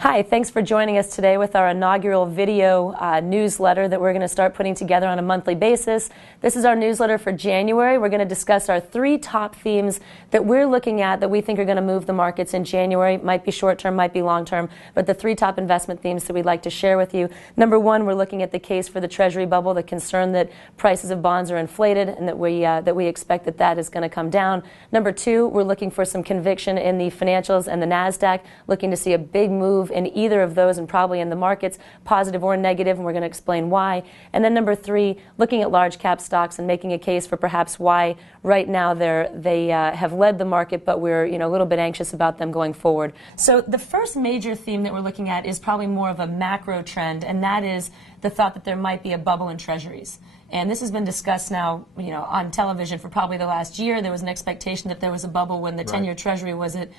Hi, thanks for joining us today with our inaugural video newsletter that we're going to start putting together on a monthly basis. This is our newsletter for January. We're going to discuss our 3 top themes that we're looking at that we think are going to move the markets in January. Might be short term, might be long term, but the 3 top investment themes that we'd like to share with you. Number 1, we're looking at the case for the Treasury bubble, the concern that prices of bonds are inflated and that we expect that is going to come down. Number 2, we're looking for some conviction in the financials and the NASDAQ, looking to see a big move in either of those and probably in the markets, positive or negative, and we're going to explain why. And then number 3, looking at large cap stocks and making a case for perhaps why right now they have led the market, but we're a little bit anxious about them going forward. So the first major theme that we're looking at is probably more of a macro trend, and that is the thought that there might be a bubble in treasuries. And this has been discussed now, on television for probably the last year. There was an expectation that there was a bubble when the 10-year Treasury was at,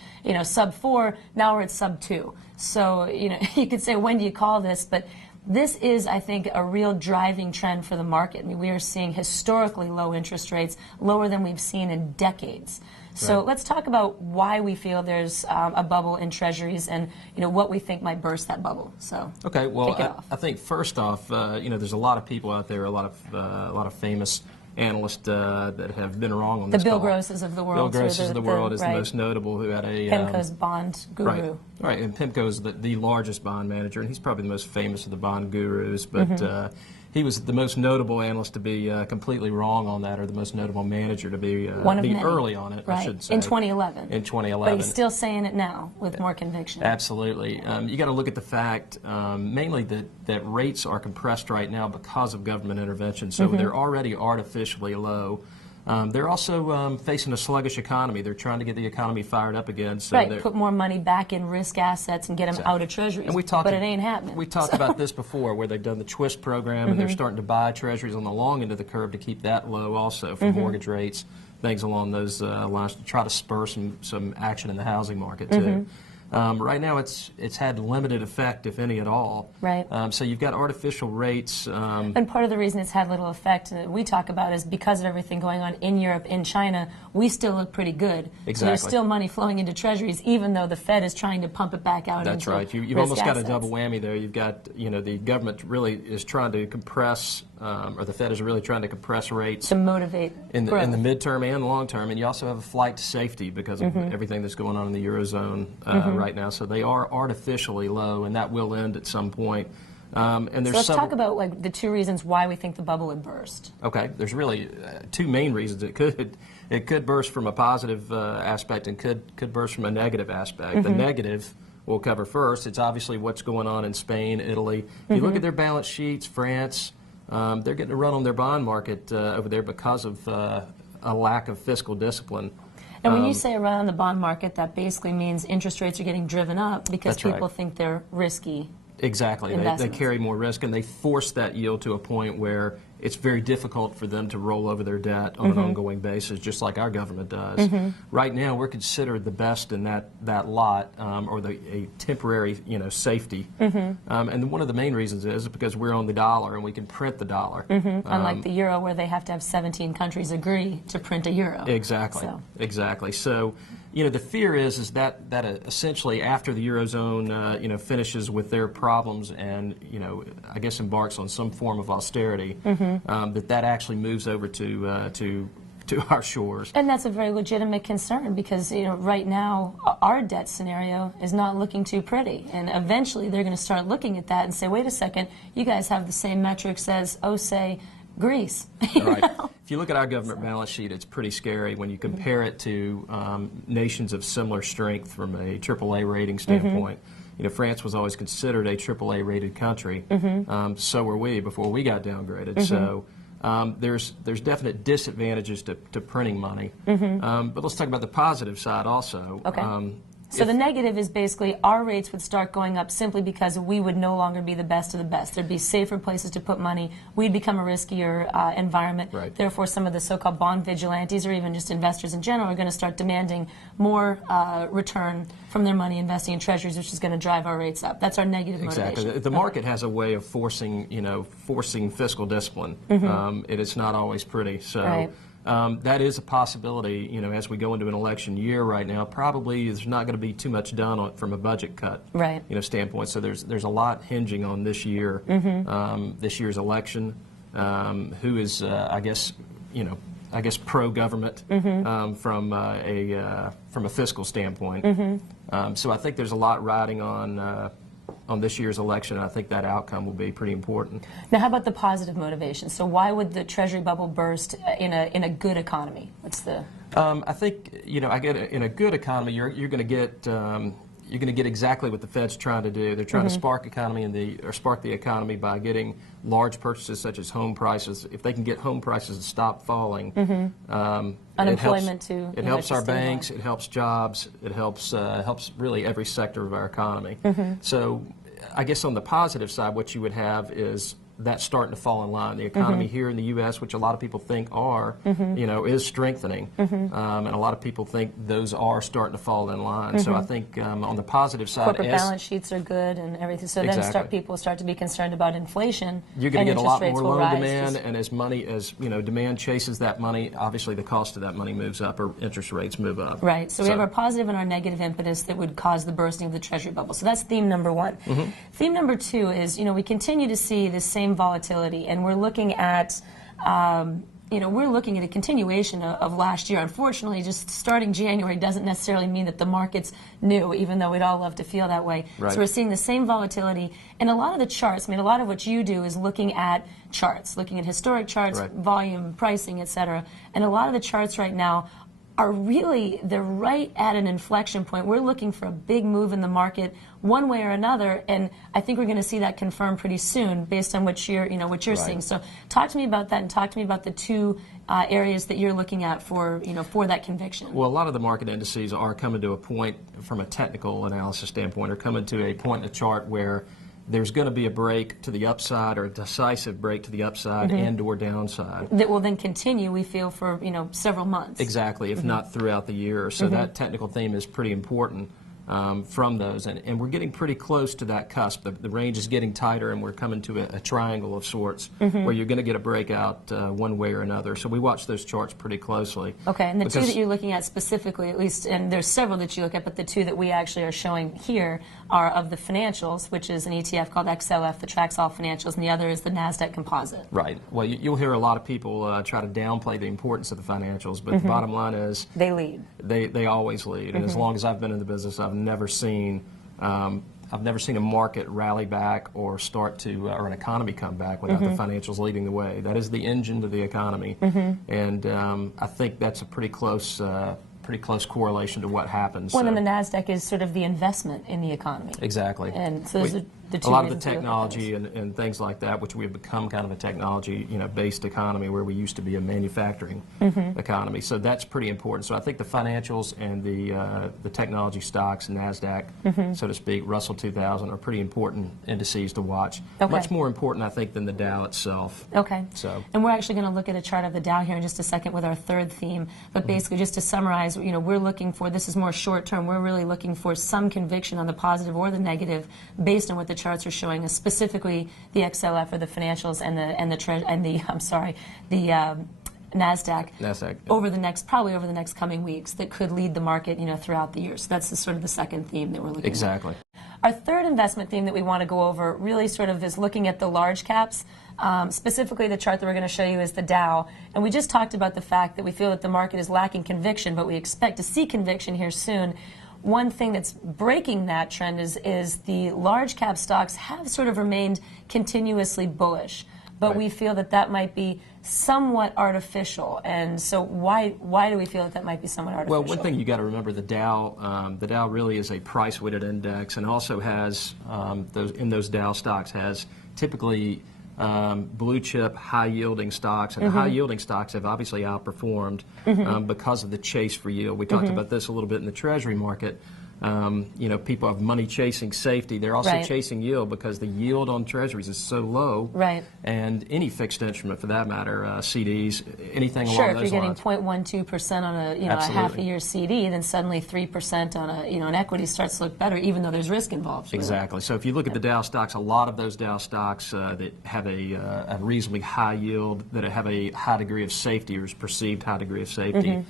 sub 4. Now we're at sub 2. So, you could say, when do you call this? But this is, I think, a real driving trend for the market. I mean, we are seeing historically low interest rates, lower than we've seen in decades. So let's talk about why we feel there's a bubble in treasuries and what we think might burst that bubble. So okay, well, I think first off, there's a lot of people out there, a lot of famous analysts that have been wrong on this. The Bill Grosses of the world. Bill Grosses of the world is the most notable, who had a PIMCO's bond guru. Right, and PIMCO is the largest bond manager, and he's probably the most famous of the bond gurus, but. He was the most notable analyst to be completely wrong on that, or the most nototable manager to be early on it, I should say. In 2011. In 2011. But he's still saying it now with more conviction. Absolutely. You got to look at the fact, mainly that rates are compressed right now because of government intervention, so they're already artificially low. They're also facing a sluggish economy. They're trying to get the economy fired up again. So put more money back in risk assets and get them out of treasuries. And but it ain't happening. We talked about this before, where they've done the twist program, and they're starting to buy treasuries on the long end of the curve to keep that low also for mortgage rates, things along those lines, to try to spur some action in the housing market too. Right now, it's had limited effect, if any at all. Right. So you've got artificial rates. And part of the reason it's had little effect that we talk about is because of everything going on in Europe, in China, we still look pretty good. Exactly. So there's still money flowing into treasuries, even though the Fed is trying to pump it back out. That's into right. You've risk almost got assets. a double whammy there. You've got, the government really is trying to compress, or the Fed is really trying to compress rates to motivate in the midterm and long term, and you also have a flight to safety because of everything that's going on in the Eurozone right now. So they are artificially low, and that will end at some point. And there's so let's talk about the 2 reasons why we think the bubble would burst. Okay, there's really 2 main reasons it could burst from a positive aspect and could burst from a negative aspect. The negative we'll cover first. It's obviously what's going on in Spain, Italy. If you look at their balance sheets, France, they're getting a run on their bond market over there because of a lack of fiscal discipline. And when you say around the bond market, that basically means interest rates are getting driven up because people think they're risky. Exactly. They carry more risk, and they force that yield to a point where it's very difficult for them to roll over their debt on an ongoing basis, just like our government does. Right now, we're considered the best in that lot, or a temporary, safety. And one of the main reasons is because we're on the dollar and we can print the dollar. Unlike the euro, where they have to have 17 countries agree to print a euro. Exactly. Exactly. So. The fear is that essentially after the Eurozone, finishes with their problems and, I guess embarks on some form of austerity, that actually moves over to our shores. And that's a very legitimate concern because, right now our debt scenario is not looking too pretty. And eventually they're going to start looking at that and say, wait a second, you guys have the same metrics as, say, Greece. Right. If you look at our government balance sheet, it's pretty scary when you compare it to nations of similar strength from a AAA rating standpoint. France was always considered a AAA rated country. So were we before we got downgraded. So there's definite disadvantages to printing money. But let's talk about the positive side also. Okay. So the negative is basically our rates would start going up simply because we would no longer be the best of the best. There'd be safer places to put money. We'd become a riskier environment. Right. Therefore, some of the so-called bond vigilantes or even just investors in general are going to start demanding more return from their money investing in treasuries, which is going to drive our rates up. That's our negative motivation. Exactly. The market has a way of forcing fiscal discipline. It is not always pretty. So. Right. That is a possibility, you know, as we go into an election year right now. Probably there's not going to be too much done from a budget cut, you know, standpoint. So there's a lot hinging on this year, this year's election. Who is, I guess, you know, pro-government from a fiscal standpoint. So I think there's a lot riding on this year's election, and I think that outcome will be pretty important. Now, how about the positive motivation? So why would the Treasury bubble burst in a good economy? What's the? I think, you know, in a good economy, you're going to get. You're going to get exactly what the Fed's trying to do. They're trying to spark the economy by getting large purchases such as home prices. If they can get home prices to stop falling, unemployment it helps our banks, it helps jobs, it helps really every sector of our economy. So, I guess on the positive side, what you would have is that's starting to fall in line. The economy here in the U.S., which a lot of people think you know, is strengthening, and a lot of people think those are starting to fall in line. So I think on the positive side, corporate balance sheets are good and everything. So then people start to be concerned about inflation. You're going to get a lot more loan demand, and as you know, demand chases that money. Obviously, the cost of that money moves up, or interest rates move up. Right. So we have our positive and our negative impetus that would cause the bursting of the Treasury bubble. So that's theme number one. Theme number two is, you know, we continue to see this same volatility, and we're looking at you know, we're looking at a continuation of last year. Unfortunately, just starting January doesn't necessarily mean that the market's new, even though we'd all love to feel that way. So we're seeing the same volatility, and a lot of the charts, I mean, a lot of what you do is looking at charts, looking at historic charts, volume, pricing, et cetera, and a lot of the charts right now are really, they're right at an inflection point. We're looking for a big move in the market one way or another, and I think we're going to see that confirmed pretty soon based on what you're, seeing. So talk to me about that, and talk to me about the two areas that you're looking at for, for that conviction. Well, a lot of the market indices are coming to a point from a technical analysis standpoint, are coming to a point in the chart where there's going to be a break to the upside, or a decisive break to the upside and or downside. That will then continue, we feel, for several months. Exactly, if not throughout the year. So that technical theme is pretty important from those. And we're getting pretty close to that cusp. The range is getting tighter, and we're coming to a triangle of sorts where you're going to get a breakout one way or another. So we watch those charts pretty closely. Okay, and the two that you're looking at specifically, at least, and there's several that you look at, but the two that we actually are showing here are of the financials, which is an ETF called XLF that tracks all financials, and the other is the NASDAQ Composite. Right. Well, you'll hear a lot of people try to downplay the importance of the financials, but the bottom line is they lead. They always lead, and as long as I've been in the business, I've never seen a market rally back or start to or an economy come back without the financials leading the way. That is the engine to the economy, and I think that's a pretty close correlation to what happens. Well, and the NASDAQ is sort of the investment in the economy. Exactly. And so those are the two a lot of the technology and things like that, which we've become kind of a technology-based economy where we used to be a manufacturing economy. So that's pretty important. So I think the financials and the technology stocks, NASDAQ, so to speak, Russell 2000 are pretty important indices to watch. Much more important, I think, than the Dow itself. Okay. So. And we're actually going to look at a chart of the Dow here in just a second with our third theme. But basically, just to summarize, we're looking for, this is more short term, we're really looking for some conviction on the positive or the negative based on what the charts are showing us, specifically the XLF or the financials and the NASDAQ probably over the next coming weeks that could lead the market throughout the year. So that's sort of the second theme that we're looking at. Exactly. Our third investment theme that we want to go over really sort of is looking at the large caps. Specifically, the chart that we're going to show you is the Dow. And we just talked about the fact that we feel that the market is lacking conviction, but we expect to see conviction here soon. One thing that's breaking that trend is the large cap stocks have sort of remained continuously bullish, but we feel that might be somewhat artificial. And so why do we feel that might be somewhat artificial? Well, one thing you got to remember, the Dow really is a price-weighted index, and also has those Dow stocks has typically blue chip, high-yielding stocks, and the high-yielding stocks have obviously outperformed because of the chase for yield. We talked about this a little bit in the Treasury market. People have money chasing safety. They're also Right. chasing yield because the yield on treasuries is so low. Right. And any fixed instrument, for that matter, CDs, anything Sure, along if those you're lines. getting 0.12% on a a Absolutely. half a year CD, then suddenly 3% on an equity starts to look better, even though there's risk involved. with it. Exactly. So if you look at the Dow stocks, a lot of those Dow stocks that have a reasonably high yield, that have a high degree of safety or is perceived high degree of safety,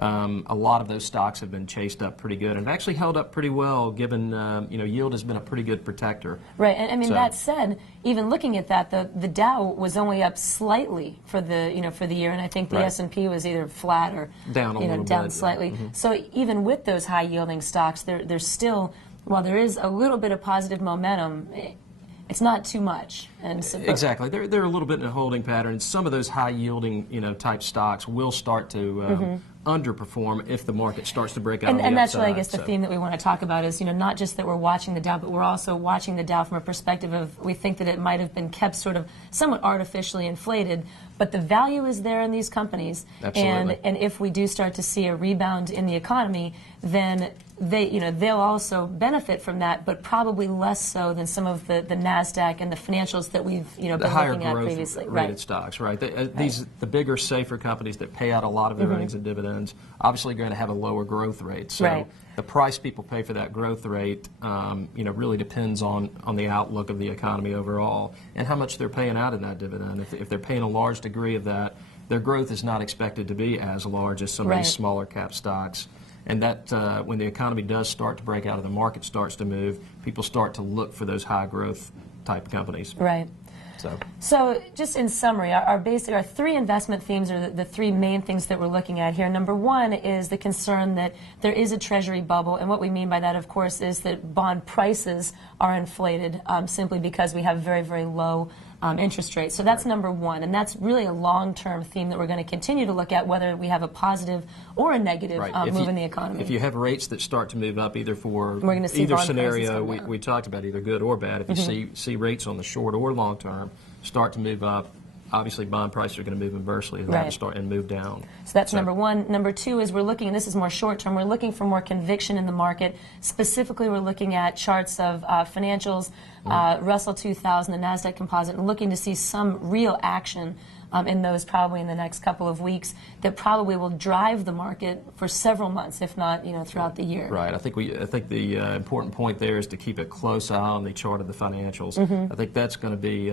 a lot of those stocks have been chased up pretty good and have actually held up pretty well, given yield has been a pretty good protector. Right, and I mean, So- that said, even looking at that, the Dow was only up slightly for the for the year, and I think the Right. S&P was either flat or Down a little down bit, slightly. yeah. So even with those high yielding stocks, there's still, while there is a little bit of positive momentum, it's not too much. And so, Exactly. They're a little bit in a holding pattern. Some of those high yielding type stocks will start to underperform if the market starts to break out on the And that's really, I upside, guess, the so. theme that we want to talk about is, not just that we're watching the Dow, but we're also watching the Dow from a perspective of, we think that it might have been kept sort of somewhat artificially inflated, but the value is there in these companies. Absolutely. And if we do start to see a rebound in the economy, then they'll also benefit from that, but probably less so than some of the NASDAQ and the financials that we've been The higher looking at growth previously. rated stocks, right? The bigger, safer companies that pay out a lot of their earnings and dividends, obviously going to have a lower growth rate. So Right. the price people pay for that growth rate, really depends on the outlook of the economy overall and how much they're paying out in that dividend. If they're paying a large degree of that, their growth is not expected to be as large as some of Right. these smaller cap stocks. And that when the economy does start to break out and the market starts to move, people start to look for those high growth type companies. Right. So just in summary, our three investment themes are the three main things that we're looking at here. Number one is the concern that there is a treasury bubble, and what we mean by that, of course, is that bond prices are inflated simply because we have very, very low interest rates. So that's number one, and that's really a long-term theme that we're going to continue to look at, whether we have a positive or a negative move in the economy. If you have rates that start to move up, either for We're gonna see either bond prices scenario come down. we talked about, either good or bad, if you see rates on the short or long term start to move up, obviously bond prices are going to move inversely and Right. start and move down. So that's number one. Number two is we're looking, and this is more short term, we're looking for more conviction in the market. Specifically, we're looking at charts of financials, Russell 2000, the NASDAQ composite, and looking to see some real action in those probably in the next couple of weeks that probably will drive the market for several months, if not throughout the year. Right. I think the important point there is to keep a close eye on the chart of the financials. I think that's going to be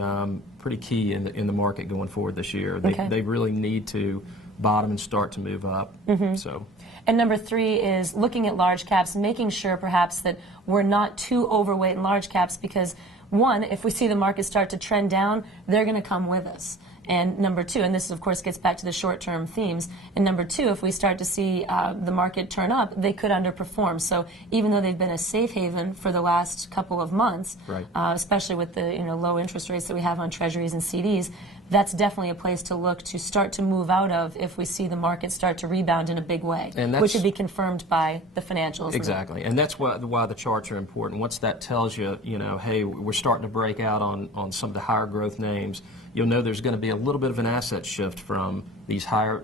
pretty key in the market going forward this year. They really need to bottom and start to move up. So. And number three is looking at large caps, making sure perhaps that we're not too overweight in large caps because, one, if we see the market start to trend down, they're going to come with us. And number two, and this of course gets back to the short-term themes, and number two, if we start to see the market turn up, they could underperform. So even though they've been a safe haven for the last couple of months, right. Especially with the low interest rates that we have on treasuries and CDs, that's definitely a place to look to start to move out of if we see the market start to rebound in a big way, which would be confirmed by the financials. Exactly, and that's why the charts are important. Once that tells you, hey, we're starting to break out on some of the higher growth names, you'll know there's going to be a little bit of an asset shift from these higher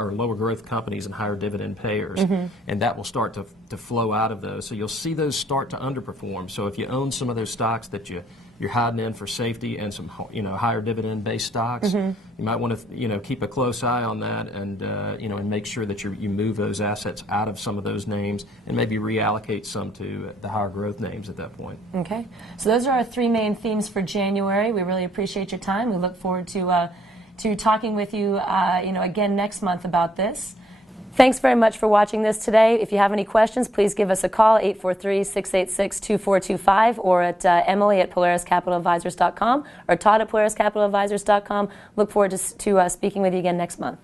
or lower growth companies and higher dividend payers, and that will start to flow out of those. So you'll see those start to underperform. So if you own some of those stocks that you're hiding in for safety and some higher dividend based stocks, you might want to keep a close eye on that and and make sure that you move those assets out of some of those names and maybe reallocate some to the higher growth names at that point. Okay, so those are our three main themes for January. We really appreciate your time. We look forward to talking with you again next month about this. Thanks very much for watching this today. If you have any questions, please give us a call, 843-686-2425, or at Emily@PolarisCapitalAdvisors.com or Todd@PolarisCapitalAdvisors.com. Look forward to speaking with you again next month.